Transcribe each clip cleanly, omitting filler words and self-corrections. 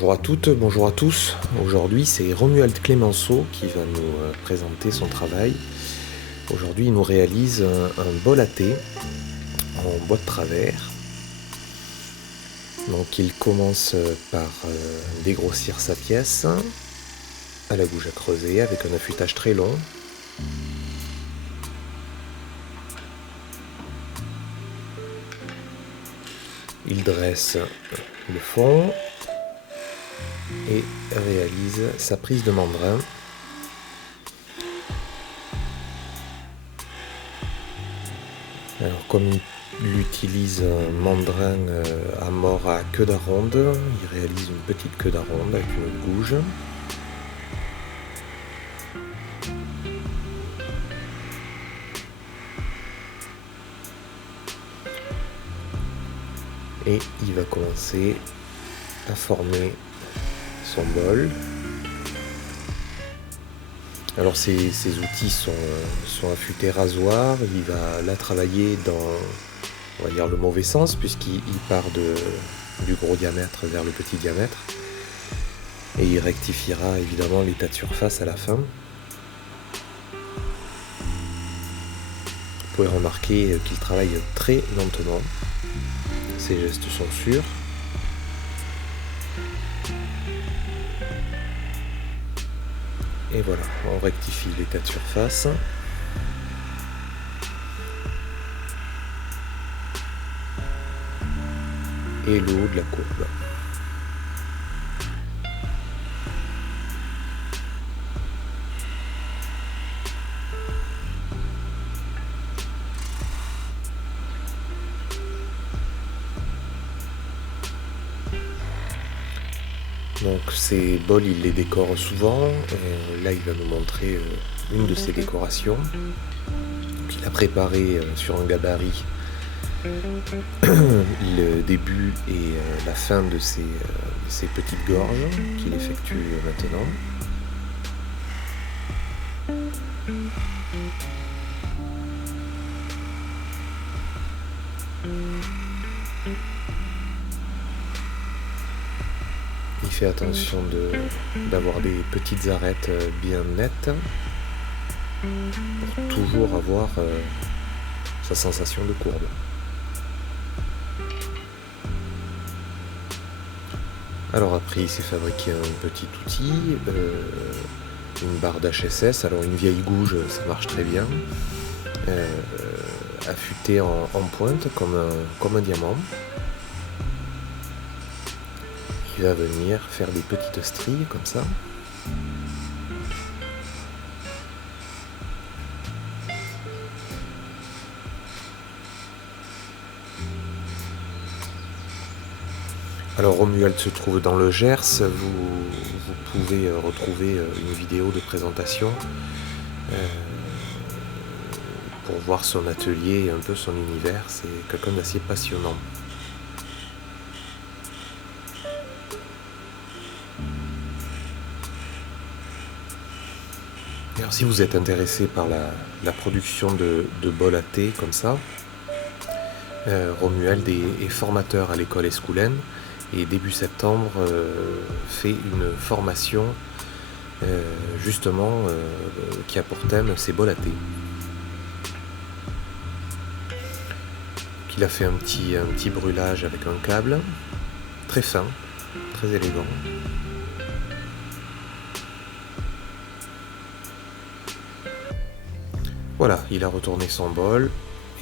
Bonjour à toutes, bonjour à tous. Aujourd'hui, c'est Romuald Clémenceau qui va nous présenter son travail. Aujourd'hui, il nous réalise un bol à thé en bois de travers. Donc, il commence par dégrossir sa pièce à la gouge à creuser avec un affûtage très long. Il dresse le fond et réalise sa prise de mandrin. Alors comme il utilise un mandrin à mort à queue d'aronde, il réalise une petite queue d'aronde avec une autre gouge. Et il va commencer à former son bol. Alors ces outils sont affûtés rasoir. Il va là travailler dans, on va dire, le mauvais sens, puisqu'il part du gros diamètre vers le petit diamètre. Et il rectifiera évidemment l'état de surface à la fin. Vous pouvez remarquer qu'il travaille très lentement. Ses gestes sont sûrs. Et voilà, on rectifie l'état de surface. Et le haut de la courbe. Donc ces bols, il les décore souvent. Là, il va nous montrer une de ses décorations. Donc, il a préparé sur un gabarit le début et la fin de ces petites gorges qu'il effectue maintenant. Il fait attention d'avoir des petites arêtes bien nettes pour toujours avoir sa sensation de courbe. Alors après, il s'est fabriqué un petit outil, une barre d'HSS, alors une vieille gouge, ça marche très bien, affûtée en pointe comme un diamant. Il va venir faire des petites stries comme ça. Alors Romuald se trouve dans le Gers, vous pouvez retrouver une vidéo de présentation pour voir son atelier et un peu son univers. C'est quelqu'un d'assez passionnant. Alors si vous êtes intéressé par la production de bols à thé comme ça, Romuald est formateur à l'école Escoulaine et début septembre fait une formation justement qui a pour thème ces bols à thé. Il a fait un petit brûlage avec un câble très fin, très élégant. Voilà, il a retourné son bol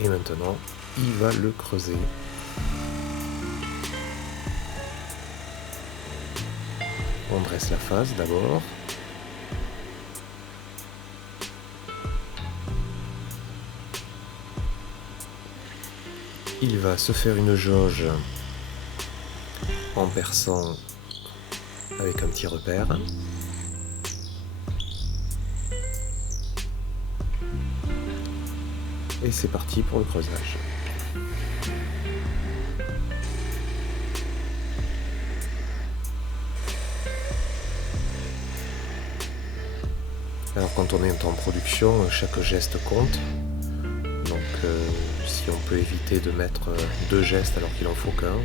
et maintenant il va le creuser. On dresse la face d'abord. Il va se faire une jauge en perçant avec un petit repère. Et c'est parti pour le creusage. Alors quand on est en production, chaque geste compte. Donc si on peut éviter de mettre deux gestes alors qu'il en faut qu'un,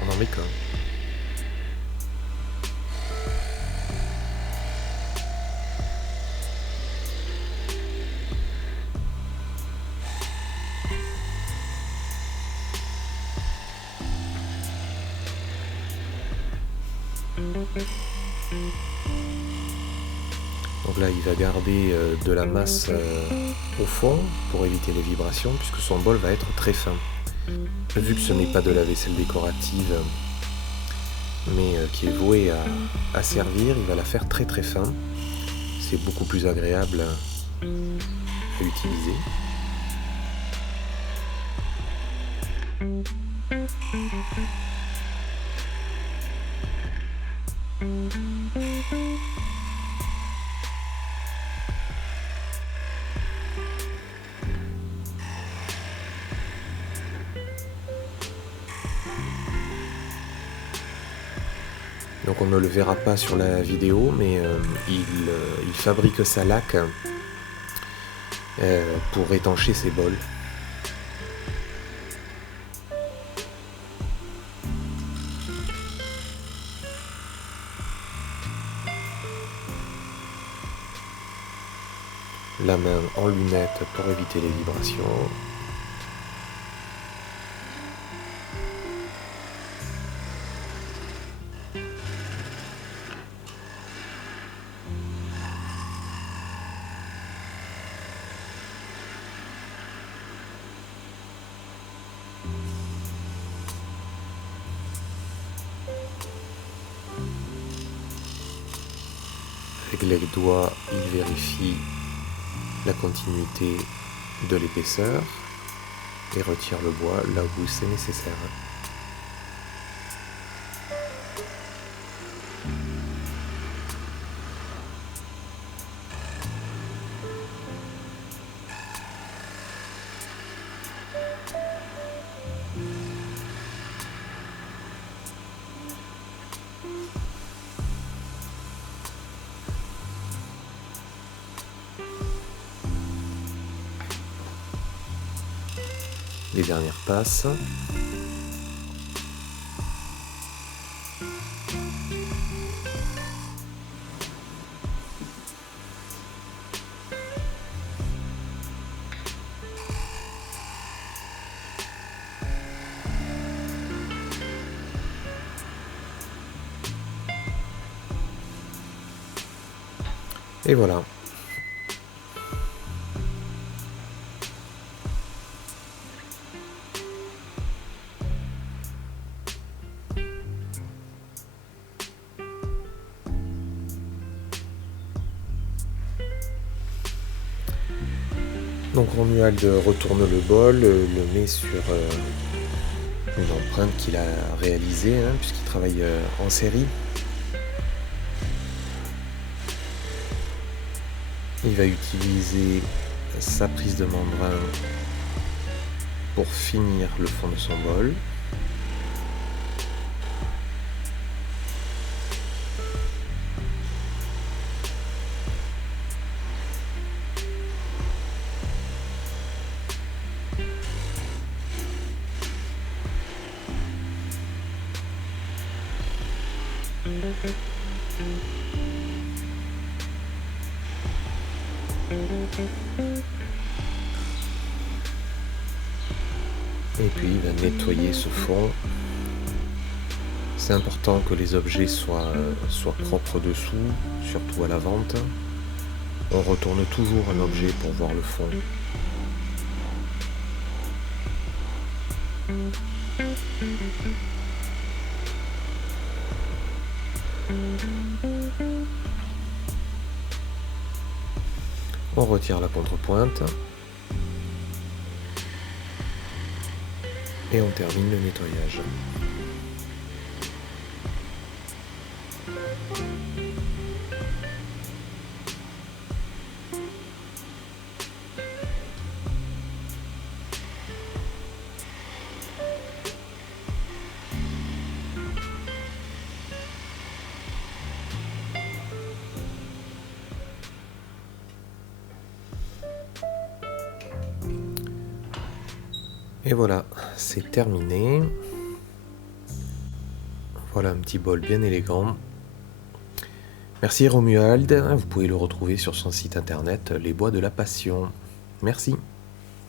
on n'en met qu'un. Donc là, il va garder de la masse au fond pour éviter les vibrations, puisque son bol va être très fin. Vu que ce n'est pas de la vaisselle décorative, mais qui est vouée à servir, il va la faire très très fin. C'est beaucoup plus agréable à utiliser. Donc on ne le verra pas sur la vidéo, mais il fabrique sa laque pour étancher ses bols. La main en lunette pour éviter les vibrations. Avec les doigts, il vérifie la continuité de l'épaisseur et retire le bois là où c'est nécessaire. Les dernières passes. Et voilà. Donc Romuald retourne le bol, le met sur une empreinte qu'il a réalisée, puisqu'il travaille en série. Il va utiliser sa prise de membrane pour finir le fond de son bol. Et puis il va nettoyer ce fond. C'est important que les objets soient propres dessous, surtout à la vente. On retourne toujours un objet pour voir le fond. On retire la contrepointe et on termine le nettoyage. Et voilà, c'est terminé. Voilà un petit bol bien élégant. Merci Romuald, vous pouvez le retrouver sur son site internet Les Bois de la Passion. Merci.